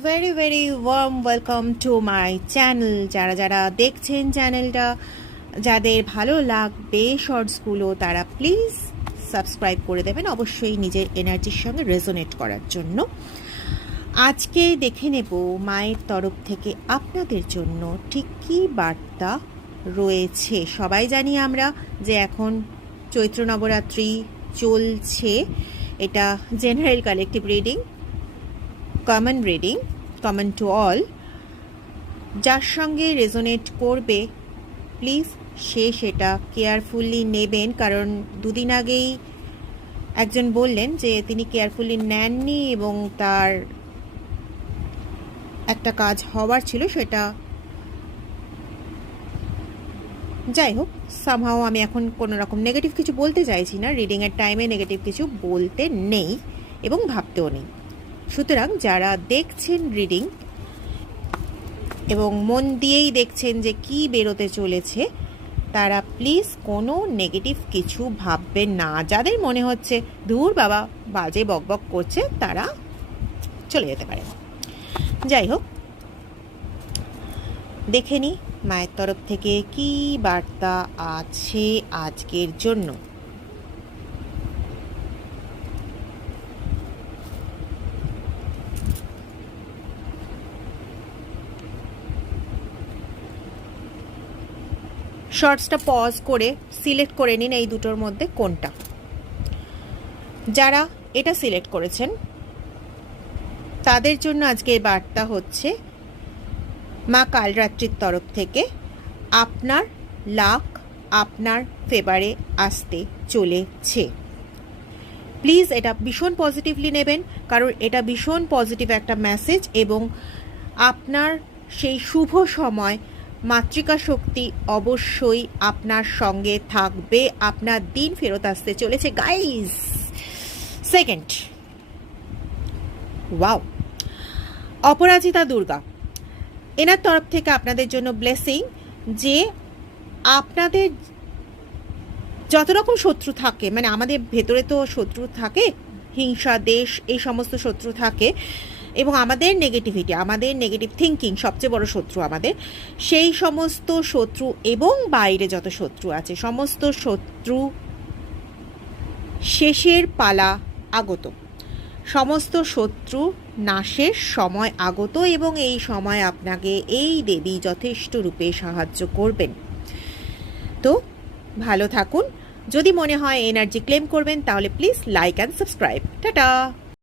Very very warm welcome to my channel. যারা যারা দেখছেন চ্যানেলটা, যাদের ভালো লাগবে শর্টসগুলো, তারা প্লিজ সাবস্ক্রাইব করে দেবেন, অবশ্যই নিজের এনার্জির সঙ্গে রেজোনেট করার জন্য। আজকে দেখে নেব মায়ের তরফ থেকে আপনাদের জন্য ঠিক কী বার্তা রয়েছে। সবাই জানি আমরা যে এখন চৈত্র নবরাত্রি চলছে। এটা general collective reading, common reading, common to all. যার সঙ্গে রেজোনেট করবে প্লিজ সে সেটা কেয়ারফুলি নেবেন, কারণ দুদিন আগেই একজন বললেন যে তিনি কেয়ারফুলি নেননি এবং তার একটা কাজ হওয়ার ছিল, সেটা যাই হোক। সামহাও আমি এখন কোনো রকম নেগেটিভ কিছু বলতে চাইছি না, রিডিংয়ের টাইমে নেগেটিভ কিছু বলতে নেই এবং ভাবতেও নেই। সুতরাং যারা দেখছেন রিডিং এবং মন দিয়েই দেখছেন যে কি বেরোতে চলেছে, তারা প্লিজ কোনো নেগেটিভ কিছু ভাববেন না। যাদের মনে হচ্ছে দূর বাবা বাজে বকবক করছে, তারা চলে যেতে পারে। যাই হোক, দেখে নি মায়ের তরফ থেকে কি বার্তা আছে আজকের জন্য। শর্টসটা পজ করে সিলেক্ট করে নিন এই দুটোর মধ্যে কোনটা। যারা এটা সিলেক্ট করেছেন তাদের জন্য আজকের বার্তা হচ্ছে মা কালরাত্রির তরফ থেকে আপনার লাক আপনার ফেভারে আসতে চলেছে। প্লিজ এটা ভীষণ পজিটিভলি নেবেন, কারণ এটা ভীষণ পজিটিভ একটা মেসেজ এবং আপনার সেই শুভ সময় মাতৃকা শক্তি অবশ্যই আপনার সঙ্গে থাকবে। আপনার দিন ফেরত আসতে চলেছে গাইস। সেকেন্ড, ওয়াও, অপরাজিতা দুর্গা এনার তরফ থেকে আপনাদের জন্য ব্লেসিং, যে আপনাদের যত রকম শত্রু থাকে, মানে আমাদের ভেতরে তো শত্রু থাকে, হিংসা, দেশ, এই সমস্ত শত্রু থাকে এবং আমাদের নেগেটিভিটি, আমাদের নেগেটিভ থিঙ্কিং সবচেয়ে বড় শত্রু আমাদের। সেই সমস্ত শত্রু এবং বাইরে যত শত্রু আছে, সমস্ত শত্রু শেষের পালা আগত, সমস্ত শত্রু নাশের সময় আগত এবং এই সময় আপনাকে এই দেবী যথেষ্ট রূপে সাহায্য করবেন। তো ভালো থাকুন। যদি মনে হয় এনার্জি ক্লেম করবেন, তাহলে please like and subscribe. Tata.